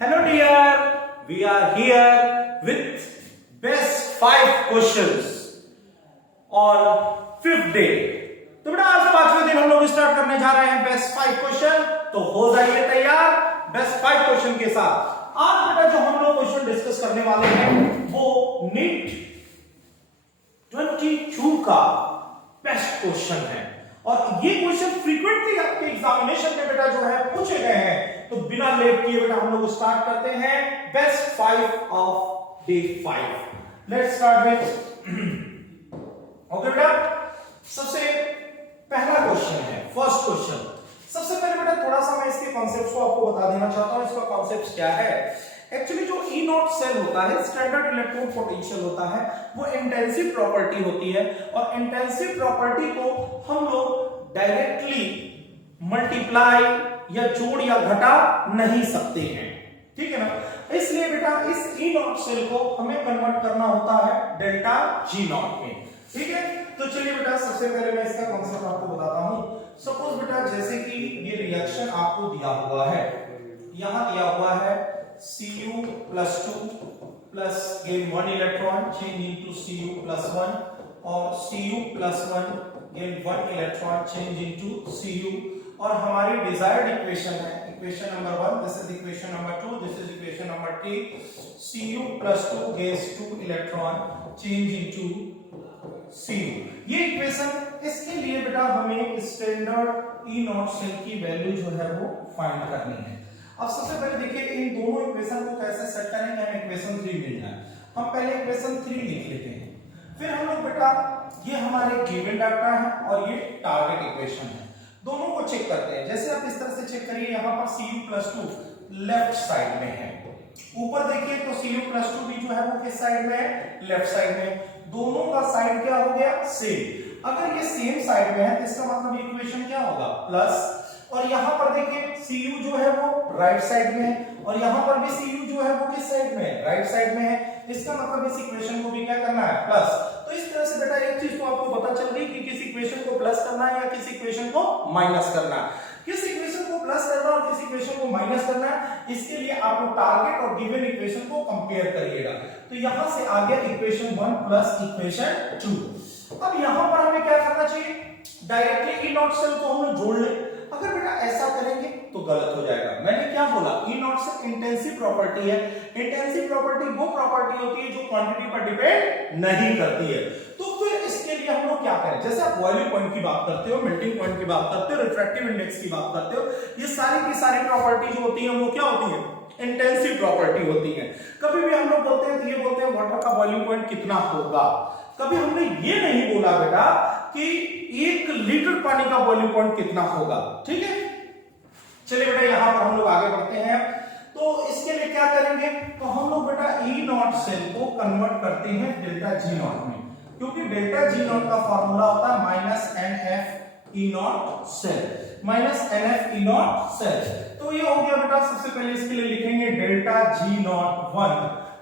Hello dear, we are here with best 5 questions on 5th day. तो बेटा आज 5वें दिन हम लोग स्टार्ट करने जा रहे हैं बेस्ट 5 क्वेश्चन। तो हो जाइए तैयार बेस्ट 5 क्वेश्चन के साथ। आज बेटा जो हम लोग क्वेश्चन डिस्कस करने वाले हैं वो नीट 22 का बेस्ट क्वेश्चन है और ये क्वेश्चन फ्रीक्वेंटली आपके एग्जामिनेशन में बेटा जो है पूछे गए हैं। तो बिना लेट किए बेटा हम लोग स्टार्ट करते हैं best 5 of day 5। Let's start with okay बेटा। सबसे पहला क्वेश्चन है फर्स्ट क्वेश्चन। सबसे पहले बेटा थोड़ा सा मैं इसके कॉन्सेप्ट्स को आपको बता देना चाहता हूं। इसका कॉन्सेप्ट क्या है? एक्चुअली जो ई नॉट सेल होता है स्टैंडर्ड इलेक्ट्रोड पोटेंशियल होता है वो इंटेंसिव प्रॉपर्टी होती है और इंटेंसिव प्रॉपर्टी को हम लोग डायरेक्टली मल्टीप्लाई या जोड़ या घटा नहीं सकते हैं, ठीक है ना। इसलिए बेटा इस ई नॉट सेल को हमें कन्वर्ट करना होता है डेल्टा जी नॉट में, ठीक है। तो चलिए बेटा सबसे पहले मैं इसका कॉन्सेप्ट आपको बताता हूं। सपोज बेटा जैसे कि ये रिएक्शन आपको दिया हुआ है, यहां दिया हुआ है Cu+2 plus gain 1 electron change into Cu+1 और Cu+1 gain 1 electron change into Cu और हमारी डिजायर्ड इक्वेशन है equation number 1, this is equation number 2, this is equation number 3। Cu+2 gains 2 electron change into Cu। ये equation इसके लिए बेटा हमें standard ई naught cell की वैल्यू जो है वो फाइंड करनी है। अब सबसे पहले देखिए इन दोनों इक्वेशन को कैसे सेट करें कि हमें इक्वेशन 3 मिल जाए। हम पहले इक्वेशन 3 लिख लेते हैं, फिर हम लोग बेटा ये हमारे गिवन डाटा है और ये टारगेट इक्वेशन है, दोनों को चेक करते हैं। जैसे आप इस तरह से चेक करिए, यहां पर Cu+2 लेफ्ट साइड में है, ऊपर देखिए तो Cu+2 भी जो है वो किस साइड में है? लेफ्ट साइड में। दोनों का साइड क्या हो गया? सेम। अगर ये सेम साइड में है तो इसका मतलब इक्वेशन क्या होगा? प्लस। और यहां पर देखिए Cu जो है वो राइट साइड में है और यहां पर भी Cu जो है वो किस साइड में है? राइट साइड में है। इसका मतलब इस इक्वेशन को भी क्या करना है? प्लस। तो इस तरह से बेटा एक चीज तो आपको पता चल गई कि किस इक्वेशन को प्लस करना है या किस इक्वेशन को माइनस करना है। किस इक्वेशन को प्लस करना और किस इक्वेशन को माइनस करना है, इसके लिए आप टारगेट और गिवन इक्वेशन को कंपेयर करिएगा। तो यहां से आ गया इक्वेशन 1 प्लस इक्वेशन 2। अब यहां पर हमें क्या करना चाहिए? डायरेक्टली ई नॉट सेल को हम जोड़ ले। अगर बेटा ऐसा करेंगे तो गलत हो जाएगा। मैंने क्या बोला? ई नॉट सेल इंटेंसिव प्रॉपर्टी है। इंटेंसिव प्रॉपर्टी वो प्रॉपर्टी होती है जो क्वांटिटी पर डिपेंड नहीं करती है। तो फिर इसके लिए हम लोग क्या करें? जैसे आप बॉइलिंग पॉइंट की बात करते हो, मेल्टिंग पॉइंट की बात करते हो, रिफ्रैक्टिव इंडेक्स की बात करते हो, ये सारी की सारी प्रॉपर्टी जो होती है वो क्या होती है? इंटेंसिव प्रॉपर्टी होती है। कभी भी हम लोग बोलते हैं तो ये बोलते हैं वाटर का बॉइलिंग पॉइंट कितना होगा। कभी हमने ये नहीं बोला बेटा कि 1 लीटर पानी का बॉइलिंग पॉइंट कितना होगा, ठीक है। चलिए बेटा यहां पर हम लोग आगे बढ़ते हैं। तो इसके लिए क्या करेंगे? तो हम लोग बेटा ई नॉट सेल को कन्वर्ट करते हैं डेल्टा जी नॉट में, क्योंकि डेल्टा जी नॉट का फॉर्मूला होता है -nf E naught cell, -nf E naught cell. तो ये हो गया बेटा। सबसे पहले इसके लिए लिखेंगे डेल्टा जी नॉट 1।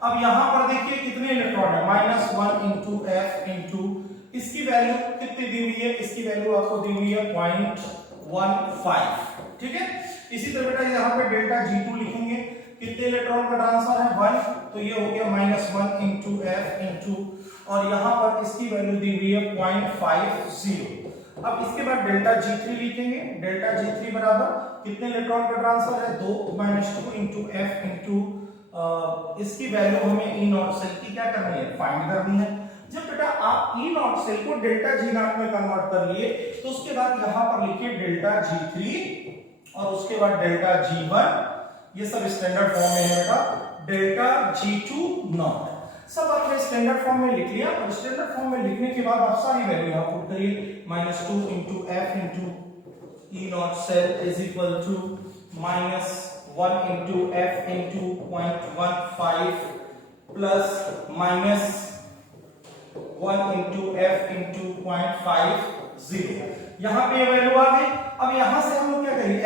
अब यहां पर देखिए कितने इलेक्ट्रॉन है? -1 इंटू f इंटू इसकी वैल्यू कितनी दी हुई है? इसकी वैल्यू आपको दी हुई है 0.15, ठीक है। इसी तरह बेटा यहां पे डेल्टा G2 लिखेंगे, कितने इलेक्ट्रॉन का ट्रांसफर है? 1, तो ये हो गया -1 इंटू f इंटू और यहां पर इसकी वैल्यू दी हुई है 0.50। अब इसके बाद डेल्टा G3 लिखेंगे। डेल्टा G3 बराबर कितने इलेक्ट्रॉन का ट्रांसफर है? 2, -2 इंटू f इंटू इसकी वैल्यू हमें ई नॉट सेल की क्या करनी है? फाइंड करनी है। जब बेटा आप ई नॉट सेल को डेल्टा जी नॉट में कन्वर्ट कर लिए तो उसके बाद यहां पर लिखिए डेल्टा G3 और उसके बाद डेल्टा G1, ये सब स्टैंडर्ड फॉर्म में है बेटा। डेल्टा G2 नॉट सब आपने स्टैंडर्ड फॉर्म में लिख लिया और स्टैंडर्ड फॉर्म में लिखने के बाद आप सारी वैल्यू यहां पुट करिए। -2 into f into E naught cell is equal to -1 into f into 0.15 plus -1 into f into 0.50। यहां पे वैल्यू आ गई। अब यहां से हम लोग क्या करेंगे?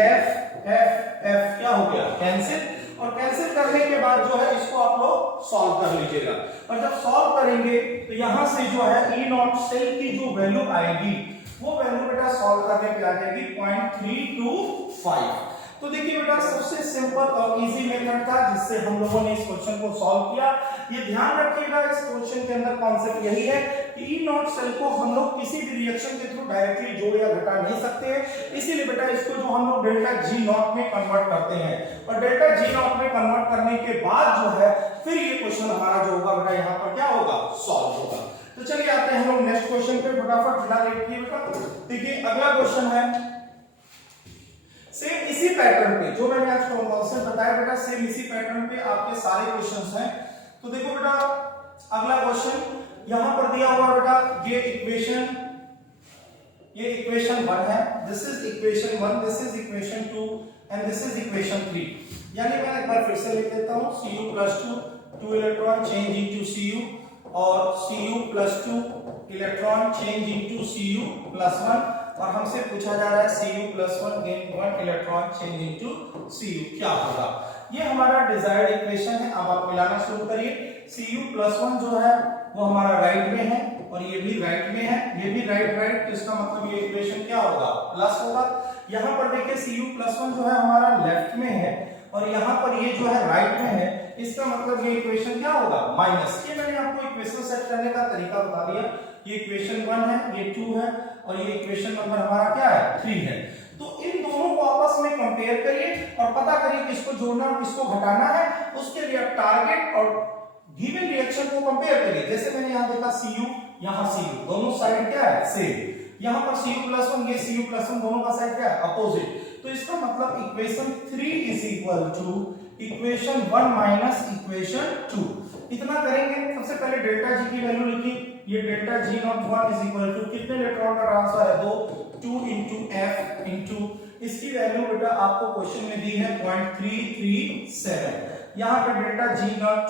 f क्या हो गया? कैंसिल। और कैंसिल करने के बाद जो है इसको आप लोग सॉल्व कर लीजिएगा और जब सॉल्व करेंगे तो यहां से जो है ई नॉट सेल की जो वैल्यू आएगी वो वैल्यू बेटा सॉल्व करने पे आ जाएगी 0.325। तो देखिए बेटा सबसे सिंपल और इजी मेथड था जिससे हम लोगों ने इस क्वेश्चन को सॉल्व किया। ये ध्यान रखिएगा इस क्वेश्चन के अंदर कॉन्सेप्ट यही है कि ई नॉट सेल को हम लोग किसी भी रिएक्शन के थ्रू डायरेक्टली जोड़ या घटा नहीं सकते हैं, इसीलिए बेटा इसको जो हम लोग डेल्टा जी नॉट में कन्वर्ट करते हैं और डेल्टा जी नॉट में कन्वर्ट करने के बाद जो है फिर ये क्वेश्चन हमारा जो होगा बेटा यहाँ पर क्या होगा, सॉल्व होगा। तो चलिए आते हैं हम लोग नेक्स्ट क्वेश्चन पे, फटाफट बिना लेट किए बेटा। देखिए अगला क्वेश्चन है सेम इसी पैटर्न पे जो मैंने आज कॉन्सेप्ट बताया बेटा, सेम इसी पैटर्न पे आपके सारे क्वेश्चंस हैं। तो देखो बेटा अगला क्वेश्चन यहां पर दिया हुआ बेटा, ये इक्वेशन 1 है, this is equation 1, this is equation 2 and this is equation 3। यानी मैं एक बार फिर से लिख देता हूं, Cu+2 electron change into Cu और Cu+2 electron change into Cu+1 और हमसे पूछा जा रहा है Cu+1 gain 1 electron change into Cu, क्या होगा? ये हमारा डिजायर्ड इक्वेशन है। अब आप मिलाना शुरू करिए। Cu+1 जो है वो हमारा राइट में है और ये भी राइट में है, ये भी राइट, तो इसका मतलब ये इक्वेशन क्या होगा, प्लस होगा। यहाँ पर देखिए Cu+1 जो है हमारा लेफ्ट में है और यहाँ पर ये जो है राइट में है, इसका मतलब ये इक्वेशन क्या होगा, माइनस। ये मैंने आपको इक्वेशन सेट करने का तरीका बता दिया। ये इक्वेशन 1 है, ये 2 है और ये इक्वेशन नंबर हमारा क्या है, 3 है। तो इन दोनों को आपस में कंपेयर करिए और पता करिए किसको जोड़ना और किसको घटाना है। उसके लिए आप टारगेट और गिवन रिएक्शन को कंपेयर करिए। जैसे मैंने यहाँ देखा Cu, यहाँ Cu, दोनों साइड क्या है, सेम। यहाँ पर Cu+1, ये Cu+1, दोनों का साइड क्या है, अपोजिट। तो इसका मतलब equation 3 is equal to equation 1 minus equation 2। इतना करेंगे। सबसे पहले डेल्टा जी की वैल्यू लिखिए। ये delta G naught 1 is equal to कितने इलेक्ट्रॉन का ट्रांसफर है, 2 इंटू एफ इंटू इसकी वैल्यू बेटा आपको क्वेश्चन में दी है 0.337। यहाँ पे डेल्टा जी नॉट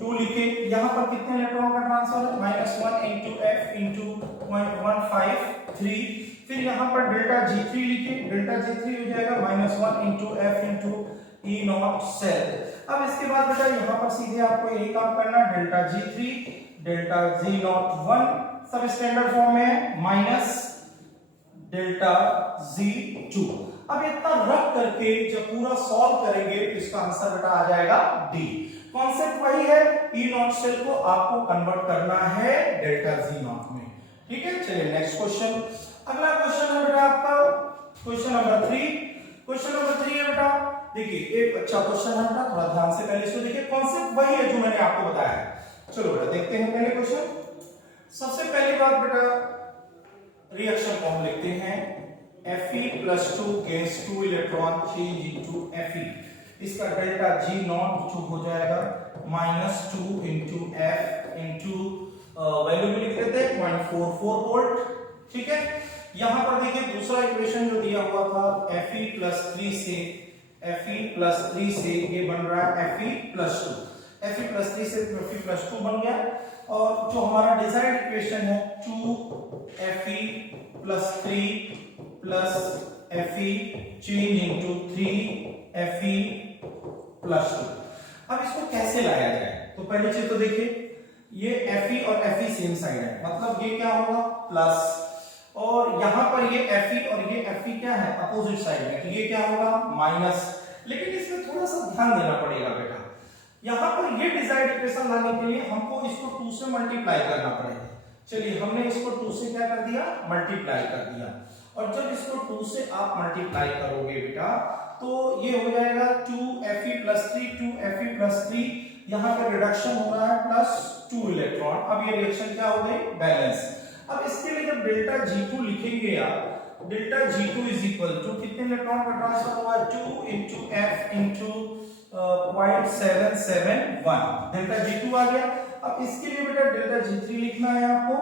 2 लिखे। यहाँ पर कितने इलेक्ट्रॉन का ट्रांसफर है, -1 इंटू एफ इंटू 0.153। फिर यहाँ पर डेल्टा G3 लिखिए। डेल्टा G3 हो जाएगा -1 into F into E naught cell. अब इसके बाद बेटा यहाँ पर सीधे आपको यही काम करना है, delta G3 delta G not 1 सब स्टैंडर्ड फॉर्म में है माइनस डेल्टा G2। अब इतना रख करके जब पूरा सॉल्व करेंगे तो इसका आंसर बेटा आ जाएगा डी। कॉन्सेप्ट वही है, ई नॉट सेल को आपको कन्वर्ट करना है डेल्टा G नॉट में। ठीक है, चलिए नेक्स्ट क्वेश्चन। अगला क्वेश्चन है बेटा आपका क्वेश्चन नंबर 3। क्वेश्चन नंबर 3 है बेटा, देखिए एक अच्छा क्वेश्चन है बेटा, थोड़ा ध्यान से पहले इसको देखिए। कॉन्सेप्ट वही है जो मैंने आपको बताया है। चलो बेटा देखते हैं पहले क्वेश्चन। सबसे पहली बात बेटा रिएक्शन को हम लिखते हैं Fe+2 gains 2 electron change into Fe। इसका डेल्टा G नॉट जो हो जाएगा -2 इंटू एफ इंटू वैल्यू भी लिख देते हैं 0.44 वोल्ट। ठीक है, यहां पर देखिए दूसरा इक्वेशन जो दिया हुआ था Fe+3 से ये बन रहा है Fe+2। Fe+3 से Fe+2 बन गया और जो हमारा डिजायर्ड इक्वेशन है 2Fe+3 plus Fe change into 3Fe+2। अब इसको कैसे लाया जाए, तो पहली चीज तो देखिए ये Fe और Fe सेम साइड है, मतलब ये क्या होगा प्लस, और यहां पर ये Fe और ये Fe क्या है, अपोजिट साइड में, तो ये क्या होगा माइनस। लेकिन इसमें थोड़ा सा ध्यान देना पड़ेगा बेटा, यहां पर ये डिजायर्ड इक्वेशन लाने के लिए हमको इसको 2 से मल्टीप्लाई करना पड़ेगा। चलिए हमने इसको 2 से क्या कर दिया, मल्टीप्लाई कर दिया। और जब इसको 2 से आप मल्टीप्लाई करोगे बेटा तो ये हो जाएगा 2Fe+3 यहां पर रिडक्शन हो रहा है +2 इलेक्ट्रॉन। अब ये रिएक्शन क्या हो गई, बैलेंस। अब इसके लिए जब डेल्टा G2 लिखेंगे आप, delta G2 is equal to कितने इलेक्ट्रॉन का ट्रांसफर होगा, 2 into F into 0.771 delta G2 आ गया। अब इसके लिए बेटा डेल्टा G3 लिखना है आपको।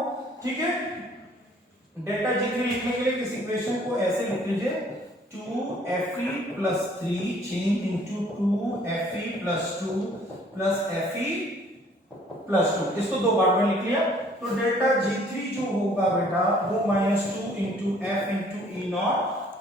ठीक है, डेल्टा G3 लिखने के लिए इस इक्वेशन को ऐसे लिख लीजिए 2Fe+3 change into 2Fe+2 plus Fe+2, इसको दो बार में लिख लिया। तो डेल्टा G3 जो होगा बेटा वो -2 into F into E naught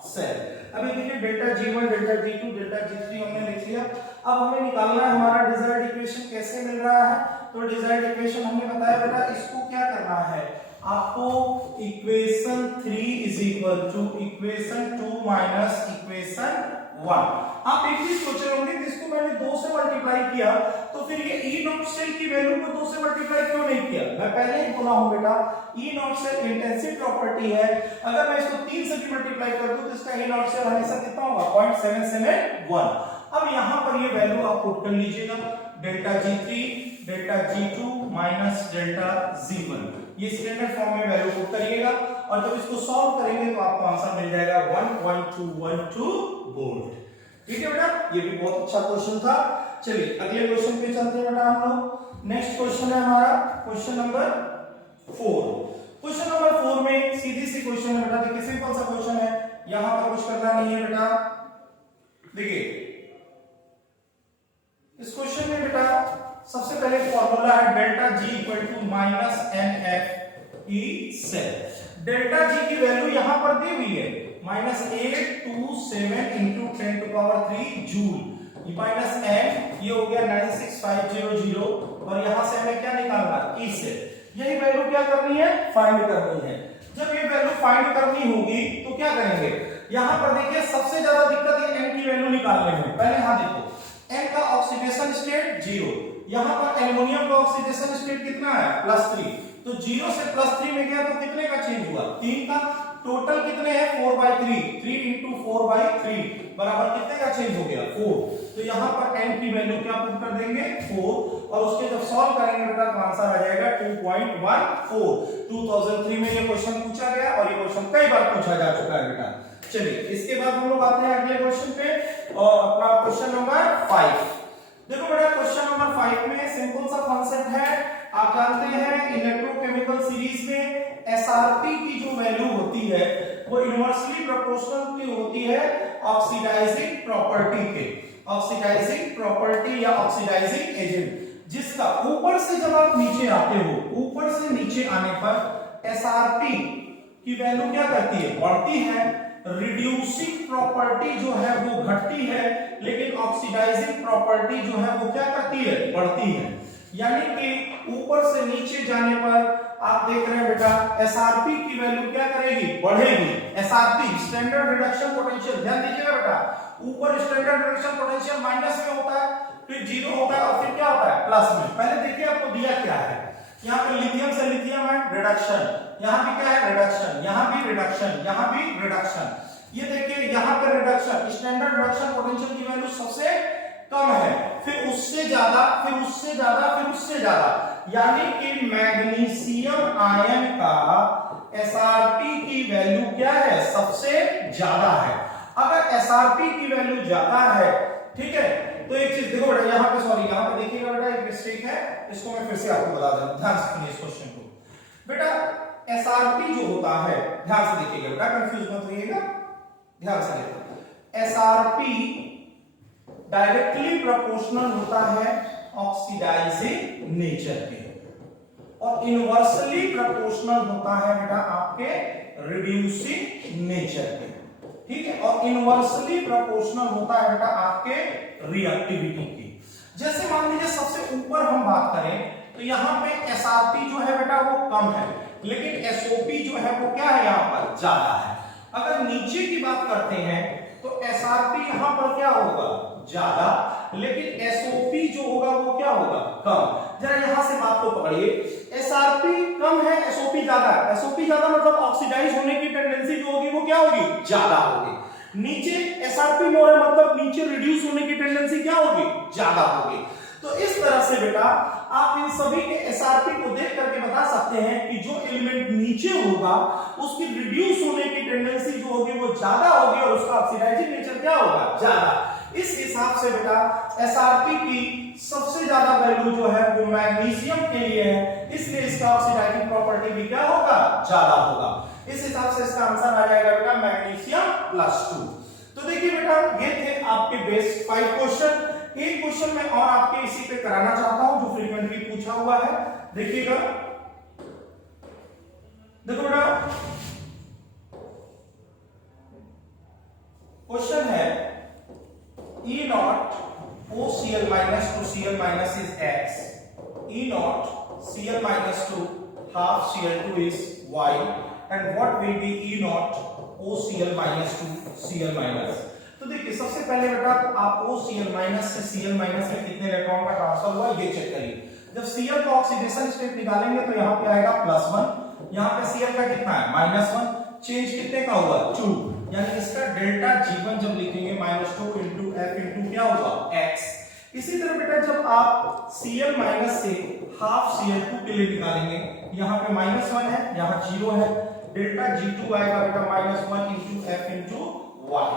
cell. अभी देखिए delta G1 delta G2 delta G3 हमने लिख लिया। अब हमें निकालना है हमारा डिजायर्ड इक्वेशन कैसे मिल रहा है। तो डिजायर्ड इक्वेशन हमने बताया बेटा इसको क्या करना है आपको, equation 3 is equal to equation 2 minus equation 1। आप एक चीज सोच रहे होंगे इसको मैंने 2 से मल्टीप्लाई किया तो फिर ये ई नॉट सेल की वैल्यू को 2 से मल्टीप्लाई क्यों नहीं किया? मैं पहले ही बोला हूं बेटा E naught cell intensive property है, अगर मैं इसको 3 से भी मल्टीप्लाई कर दूं तो इसका ई नॉट सेल हमेशा कितना होगा 0.771। अब यहां पर ये वैल्यू आप पुट कर लीजिएगा delta G3 delta G2 minus delta G1, ये स्टैंडर्ड फॉर्म में वैल्यू पुट करिएगा और जब इसको सॉल्व करेंगे तो आपको आंसर मिल जाएगा 1.212 वोल्ट। ठीक है बेटा, ये भी बहुत अच्छा क्वेश्चन था। चलिए अगले क्वेश्चन पे चलते हैं बेटा हम लोग। नेक्स्ट क्वेश्चन है हमारा क्वेश्चन नंबर 4। क्वेश्चन नंबर 4 में सीधी सी क्वेश्चन है बेटा, देखिए सिंपल सा क्वेश्चन है, यहां पर कुछ करना नहीं है बेटा। देखिए इस क्वेश्चन में बेटा सबसे पहले फॉर्मूला है delta G equal to minus NFE cell. Delta G की वैल्यू यहां पर दी हुई है -827 into 10 to power 3 joule, minus n ये हो गया 96500 और यहां से हमें क्या निकालना है E से, यही वैल्यू क्या करनी है फाइंड करनी है। जब ये वैल्यू फाइंड करनी होगी तो क्या करेंगे, यहां पर देखिए सबसे ज्यादा दिक्कत है n की वैल्यू निकालने में। पहले यहां देखो n का ऑक्सीडेशन स्टेट 0, यहां पर एल्युमिनियम का ऑक्सीडेशन स्टेट कितना है +3, तो 0 से +3 में गया तो कितने का चेंज हुआ 3 का, टोटल कितने हैं 4/3, 3 इंटू 4/3 बराबर कितने का चेंज हो गया 4। तो यहां पर n की वैल्यू क्या पुट कर देंगे 4 और उसके जब सॉल्व करेंगे बेटा तो आंसर आ जाएगा 2.14। 2003 में ये क्वेश्चन पूछा गया और ये क्वेश्चन कई बार पूछा जा चुका है बेटा। चलिए इसके बाद हम लोग आते हैं अगले क्वेश्चन पे और अपना क्वेश्चन नंबर 5। देखो बेटा क्वेश्चन नंबर 5 में सिंपल सा कॉन्सेप्ट है, आप जानते हैं इलेक्ट्रोकेमिकल सीरीज में एसआरपी की जो वैल्यू होती है वो इनवर्सली प्रोपोर्शनल होती है ऑक्सीडाइजिंग प्रॉपर्टी के, ऑक्सीडाइजिंग प्रॉपर्टी या ऑक्सीडाइजिंग एजेंट, जिसका ऊपर से जब आप नीचे आते हो, ऊपर से नीचे आने पर एसआरपी की वैल्यू क्या करती है बढ़ती है, रिड्यूसिंग प्रॉपर्टी जो है वो घटती है, लेकिन ऑक्सीडाइजिंग प्रॉपर्टी जो है वो क्या करती है बढ़ती है। यानी कि ऊपर से नीचे जाने पर आप देख रहे हैं बेटा एसआरपी की वैल्यू क्या करेगी बढ़ेगी। एसआरपी स्टैंडर्ड रिडक्शन पोटेंशियल, ध्यान दीजिएगा बेटा, ऊपर स्टैंडर्ड रिडक्शन पोटेंशियल माइनस में होता है, फिर 0 होता है और फिर क्या होता है प्लस में। पहले देखिए आपको दिया क्या है, यहाँ पे लिथियम से लिथियम है रिडक्शन, यहाँ भी क्या है रिडक्शन, यहाँ भी रिडक्शन, यहाँ भी रिडक्शन। ये देखिए यहाँ पे रिडक्शन, स्टैंडर्ड रिडक्शन पोटेंशियल की वैल्यू सबसे कम है, फिर उससे ज्यादा, फिर उससे ज्यादा, फिर उससे ज्यादा, यानी कि मैग्नीशियम आयन का एसआरपी की वैल्यू क्या है सबसे ज्यादा है। अगर एसआरपी की वैल्यू ज्यादा है, ठीक है, तो एक चीज देखो बेटा यहाँ पे, सॉरी यहाँ पे देखिएगा बेटा एक मिस्टेक है, इसको मैं फिर से आपको बता दूं, ध्यान से सुनिए इस क्वेश्चन को। बेटा एसआरपी जो होता है, ध्यान से देखिएगा बेटा, कंफ्यूज मत होइएगा, ध्यान से देखो, एसआरपी डायरेक्टली प्रोपोर्शनल होता है ऑक्सीडाइजिंग नेचर के और इनवर्सली प्रोपोर्शनल होता है बेटा आपके रिड्यूसिंग नेचर के, ठीक है, और इनवर्सली प्रोपोर्शनल होता है बेटा आपके रिएक्टिविटी की। जैसे मान लीजिए सबसे ऊपर हम बात करें तो यहाँ पे एसआरपी जो है बेटा वो कम है, लेकिन एसओपी जो है वो क्या है यहाँ पर ज्यादा है। अगर नीचे की बात करते हैं तो एसआरपी यहाँ पर क्या होगा ज्यादा, लेकिन एसओपी जो होगा वो क्या होगा कम। जरा यहां से बात को पकड़िए, एसआरपी कम है एसओपी ज्यादा है, एसओपी ज्यादा मतलब ऑक्सीडाइज होने की टेंडेंसी जो होगी वो क्या होगी ज्यादा होगी। नीचे एसआरपी मोर है मतलब नीचे रिड्यूस होने की टेंडेंसी क्या होगी ज्यादा होगी। तो इस तरह से बेटा आप इन सभी के एसआरपी को देख करके बता सकते हैं कि जो एलिमेंट नीचे होगा उसकी रिड्यूस होने की टेंडेंसी जो होगी वो ज्यादा होगी और उसका ऑक्सीडाइजिंग नेचर क्या होगा ज्यादा। इस हिसाब से बेटा एसआरपी की सबसे ज्यादा वैल्यू जो है वो मैग्नीशियम के लिए है, इसलिए इसका ऑक्सीडाइजिंग प्रॉपर्टी भी क्या होगा ज्यादा होगा। इस हिसाब से इसका आंसर आ जाएगा बेटा मैग्नीशियम +2। तो देखिए बेटा ये थे आपके बेस 5 क्वेश्चन। एक क्वेश्चन मैं और आपके इसी पे कराना चाहता हूं जो फ्रीक्वेंटली पूछा हुआ है, देखिएगा। देखो बेटा क्वेश्चन है E naught OCl minus 2 Cl minus is X, E naught Cl minus 2 half Cl2 is Y, and what will be E naught OCl minus 2 Cl minus। तो देखिए सबसे पहले बेटा तो आप OCl माइनस से Cl माइनस में कितने इलेक्ट्रॉन का ट्रांसफर हुआ ये चेक करिए। जब Cl का ऑक्सीडेशन स्टेट निकालेंगे तो यहाँ पे आएगा +1, यहाँ पे Cl का कितना है -1, चेंज कितने का हुआ 2, यानी इसका डेल्टा G1 जब लिखेंगे -2 into F into क्या होगा x। इसी तरह बेटा जब आप Cl माइनस से हाफ Cl2 के लिए निकालेंगे, यहाँ पे -1 है, यहाँ 0 है, डेल्टा G2 आएगा बेटा -1 into F into y।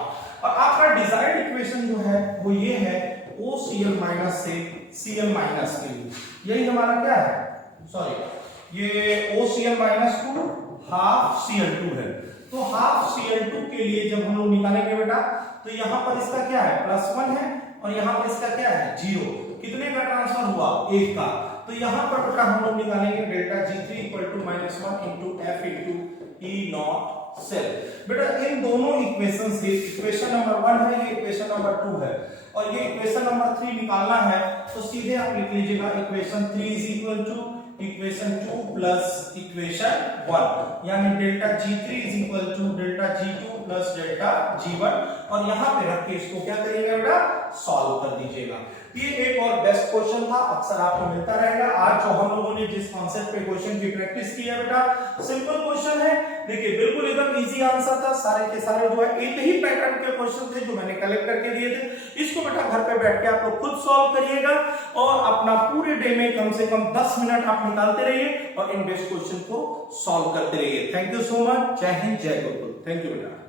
और आपका डिजायर्ड इक्वेशन जो है वो ये है OCl माइनस से Cl माइनस के लिए, यही हमारा क्या है सॉरी ये OCl minus two half Cl2 है। तो हाफ Cl2 के लिए जब हम लोग निकालेंगे बेटा तो यहाँ पर इसका क्या है +1 है और यहाँ पर इसका क्या है 0, कितने का ट्रांसफर हुआ 1 का। तो यहाँ पर बेटा हम लोग निकालेंगे delta G3 -1 into F into E naught cell. बेटा इन दोनों इक्वेशन से इक्वेशन नंबर 1 है, ये इक्वेशन नंबर 2 है और ये इक्वेशन नंबर 3 निकालना है तो सीधे आप लिख लीजिएगा equation 3 is equal to equation 2 plus equation 1, यानी delta G3 is equal to delta G2 plus delta G1 और यहाँ पे रख के इसको क्या करिएगा बेटा सॉल्व कर दीजिएगा। ये एक और बेस्ट क्वेश्चन था, अक्सर आपको मिलता रहेगा। आज जो हम लोगों ने जिस कॉन्सेप्ट पे क्वेश्चन की प्रैक्टिस की है बेटा सिंपल क्वेश्चन है, देखिए बिल्कुल एकदम इजी आंसर था, सारे के सारे जो है एक ही पैटर्न के क्वेश्चन थे जो मैंने कलेक्ट करके दिए थे। इसको बेटा घर पे बैठ के आप लोग खुद सॉल्व करिएगा और अपना पूरे डे में कम से कम 10 मिनट आप निकालते रहिए और इन बेस्ट क्वेश्चन को सॉल्व करते रहिए। थैंक यू सो मच, जय हिंद जय गुरुकुल। थैंक यू बेटा।